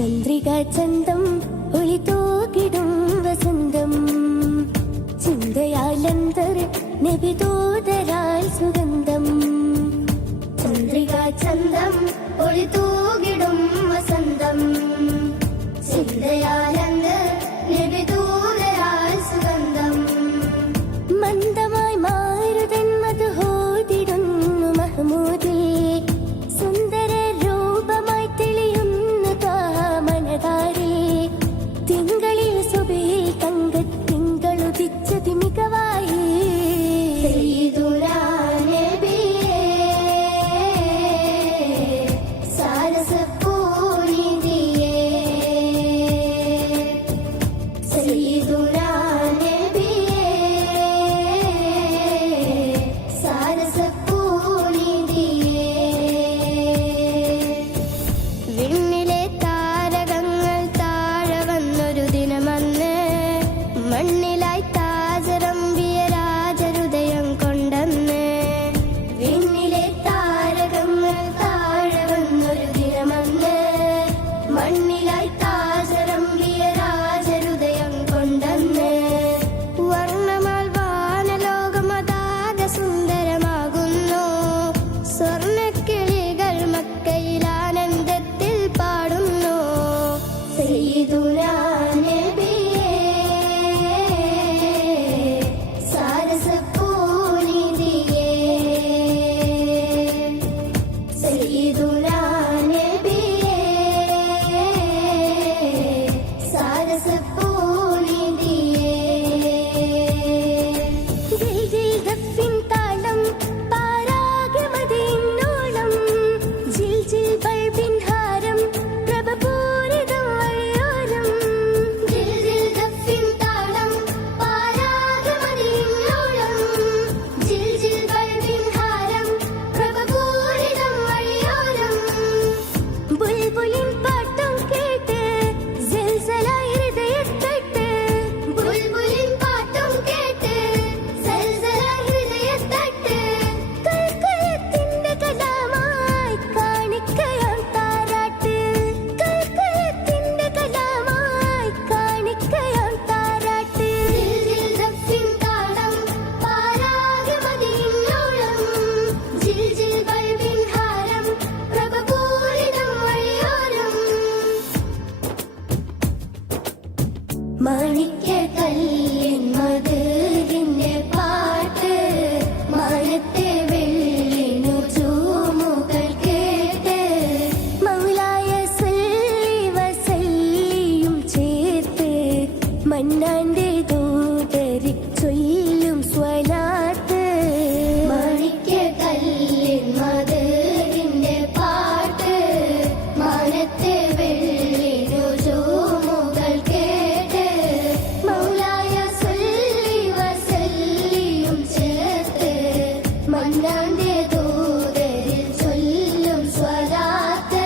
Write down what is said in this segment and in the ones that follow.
ചന്ദ്രിക ചന്തം ഒളി തൂകിടും വസന്തം ചിന്തയാലന്തർ നബി ദൂതരാൽ സുഗന്ധം ചന്ദ്രിക ചന്തം ഒളി തൂകിടും വസന്തം ചിന്തയാലന്തർ നബി ദൂതരാൽ സുഗന്ധം മന്ദമായി മാരുതൻ മധുഹോദിടുന്നു മഹ്മൂദിൽ സുന്ദര രൂപമായി തെളിയുന്നു താമനതാരേ തിങ്കളിൽ സുബഹിൽ തങ്കത്തിങ്കളുദിച്ചതി മികവായി മണ്ണിലായി താജരമ്പിയ രാജഹൃദയം കൊണ്ടന്ന് വിണ്ണിലെ താരകങ്ങൾ താഴെ വന്നൊരു ദിനമന്ന് മണ്ണിലായി താജരമ്പിയ രാജഹൃദയം കൊണ്ടന്ന് വർണ്ണമാൽ വാനലോകമതാകെ സുന്ദരമാകുന്നു സ്വർണ്ണക്കിളികൾ മക്കയിൽ ആനന്ദത്തിൽ പാടുന്നു സയ്യിദുനാ മാണിക്യക്കല്ലിൻ മധുരിന്റെ പാട്ട് മാനത്തെ വെള്ളിനു ചൂമുകൾ കേട്ട് മൗലായ സല്ലി വസല്ലിയും ചേർത്ത് മന്നാന്റെ ദൂതരി ചൊല്ലും സ്വലാത്ത് മാണിക്യക്കല്ലിൻ മധുരിന്റെ പാട്ട് മാനത്തെ വെള്ളിനു ചൂമുകൾ കേട്ട് മൗലായ സല്ലി വസല്ലിയും ചേർത്ത് മന്നാന്റെ ദൂതരിൽ ചൊല്ലും സ്വലാത്ത്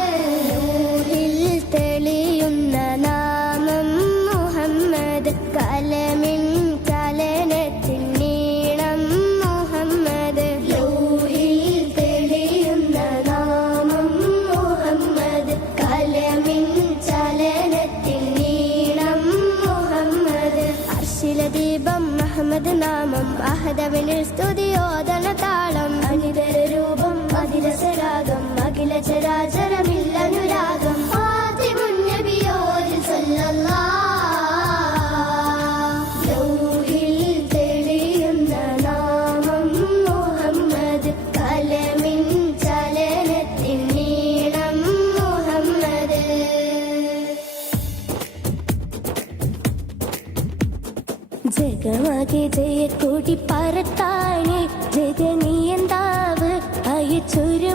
നൂറിൽ തെളിയുന്ന നാമം മുഹമ്മദ് കലമിൻ ചലനത്തിൻ നീളം മുഹമ്മദ് ലൗഹിൽ തെളിയുന്ന നാമം മുഹമ്മദ് കലമിൻ ചലനത്തിൻ നീളം മുഹമ്മദ് അർശില ദീപം അഹമ്മദ് നാമം അഹദവിനിൽ സ്തുതിയോദന താളം അനിതര രൂപം അതിരസരാഗം അഖില ചരാചരമില്ലനുരാഗം ഫാത്തിമുൻ നബിയോരിൽ സല്ലല്ലാഹ് ലൗഹിൽ തെളിയുന്ന നാമം മുഹമ്മദ് കലമിൻ ചലനത്തിൻ നീളം മുഹമ്മദ് ജഗമാകെ ജയക്കൊടി പറത്താനെ ജഗനിയന്താവ് അയച്ചൊരു